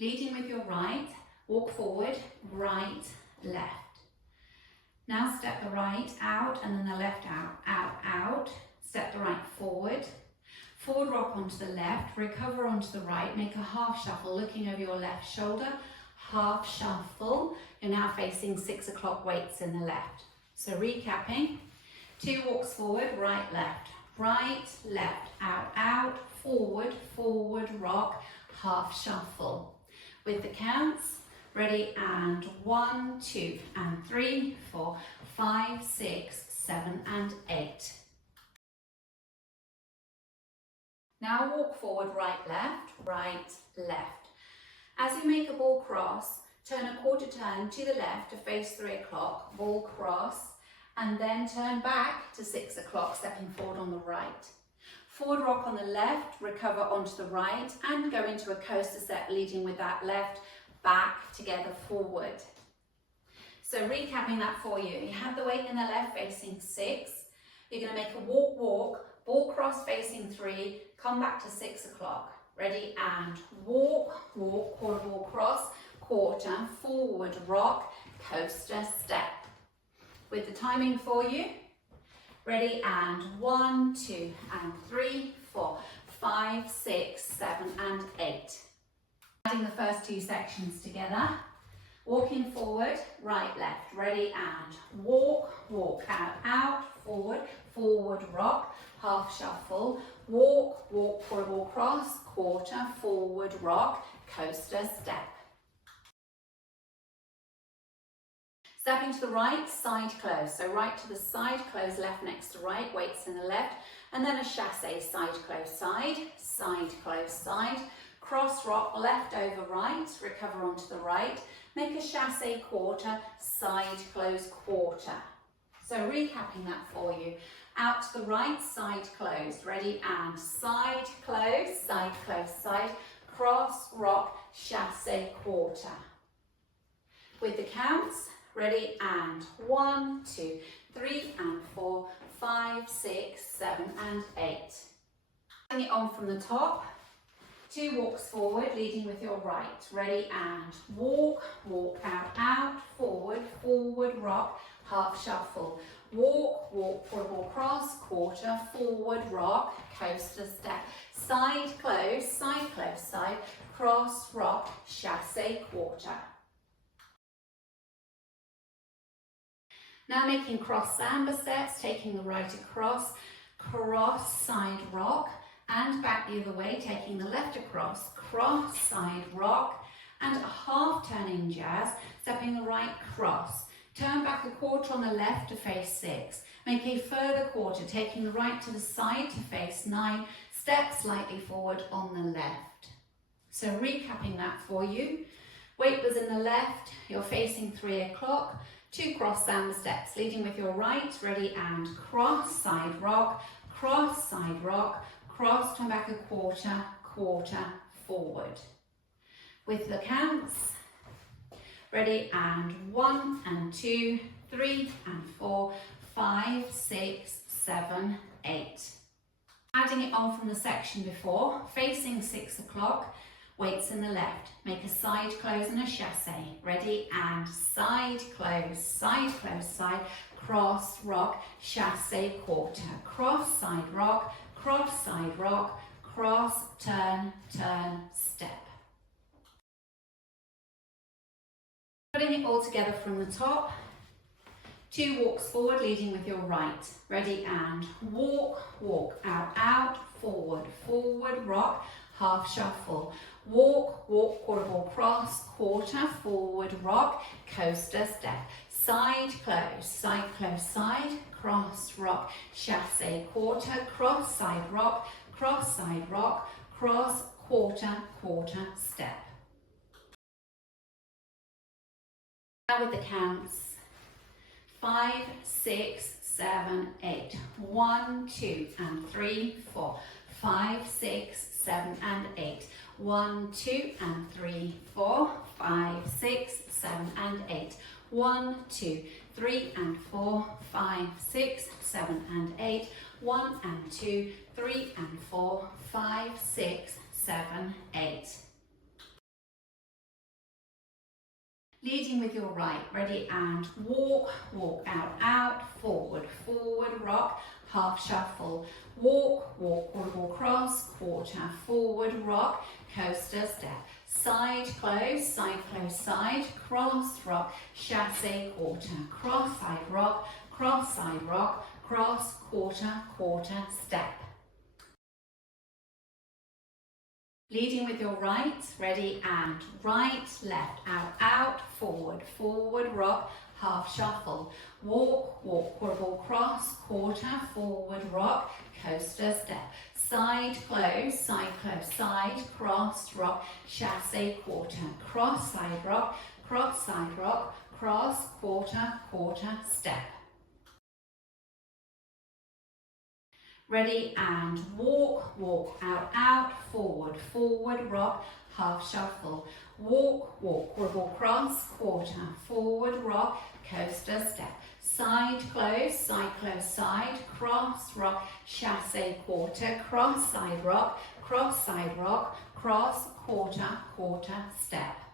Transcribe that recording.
Leading with your right, walk forward, right, left. Now step the right out and then the left out, out, out. Step the right forward. Forward rock onto the left, recover onto the right, make a half shuffle looking over your left shoulder, half shuffle. You're now facing 6 o'clock weights in the left. So recapping, 2 walks forward, right, left, out, out, forward, forward rock, half shuffle. With the counts, ready, and 1, 2, and 3, 4, 5, 6, 7, and 8. Now walk forward, right, left, right, left. As you make a ball cross, turn a quarter turn to the left to face 3 o'clock, ball cross, and then turn back to 6 o'clock, stepping forward on the right. Forward rock on the left, recover onto the right, and go into a coaster step, leading with that left, back, together, forward. So recapping that for you, you have the weight in the left facing 6, you're going to make a walk, walk, ball cross facing 3, come back to 6 o'clock. Ready, and walk, walk, quarter ball cross, quarter, forward rock, coaster step. With the timing for you, ready, and 1, 2, and 3, 4, 5, 6, 7, and 8. Adding the first 2 sections together. Walking forward, right, left, ready, and walk, walk, out, out, forward, forward rock, half shuffle, walk, walk, quarter ball cross, quarter, forward rock, coaster step. Stepping to the right, side close. So right to the side, close left next to right, weights in the left, and then a chassé, side close side, close side, cross rock left over right, recover onto the right, make a chassé quarter, side close quarter. So recapping that for you, out to the right, side closed, ready, and side close, side, cross rock, chassé quarter. With the counts, ready, and 1, 2, 3, and 4, 5, 6, 7, and 8. Bring it on from the top. 2 walks forward, leading with your right. Ready, and walk, walk, out, out, forward, forward rock, half shuffle. Walk, walk, quarter ball cross, quarter, forward rock, coaster step. Side close, side, cross rock, chassé quarter. Now making cross samba steps, taking the right across, cross, side rock, and back the other way, taking the left across, cross, side rock, and a half turning jazz, stepping the right cross. Turn back a quarter on the left to face 6. Make a further quarter, taking the right to the side to face 9. Step slightly forward on the left. So recapping that for you. Weight was in the left, you're facing 3 o'clock. 2 cross samba steps, leading with your right, ready, and cross, side rock, cross, side rock, cross, turn back a quarter, quarter, forward. With the counts, ready, and 1, and 2, 3, and 4, 5, 6, 7, 8. Adding it on from the section before, facing 6 o'clock, weights in the left. Make a side close and a chassé. Ready, and side close, side, cross, rock, chassé quarter. Cross, side rock, cross, turn, turn, step. Putting it all together from the top. 2 walks forward, leading with your right. Ready, and walk, walk, out, out, forward, forward rock, half shuffle. Walk, walk, quarter ball cross, quarter, forward rock, coaster step. Side close, side, cross rock, chassé quarter, cross, side rock, cross, quarter, quarter step. Now with the counts. 5, 6, 7, 8. 1, 2, and 3, 4, 5, 6, 7, and 8. 1, 2, and 3, 4, 5, 6, 7, and 8. 1, 2, 3, and 4, 5, 6, 7, and 8. 1, and 2, 3, and 4, 5, 6, 7, 8. Leading with your right, ready, and walk, walk, out, out, forward, forward, rock, half shuffle, walk, walk, quarter cross, quarter, forward, rock, coaster, step, side, close, side, cross, rock, chassé, quarter, cross, side, rock, cross, quarter, quarter, step. Leading with your right, ready, and right, left, out, out, forward, forward, rock, half shuffle, walk, walk, quarter cross, quarter, forward, rock, coaster, step, side, close, side, cross, rock, chassé, quarter, cross, side, rock, cross, quarter, quarter, step. Ready, and walk, walk, out, out, forward, forward, rock, half shuffle, walk, walk, quarter cross, quarter, forward, rock, coaster, step, side, close, side, cross, rock, chassé, quarter, cross, side, rock, cross, quarter, quarter, step.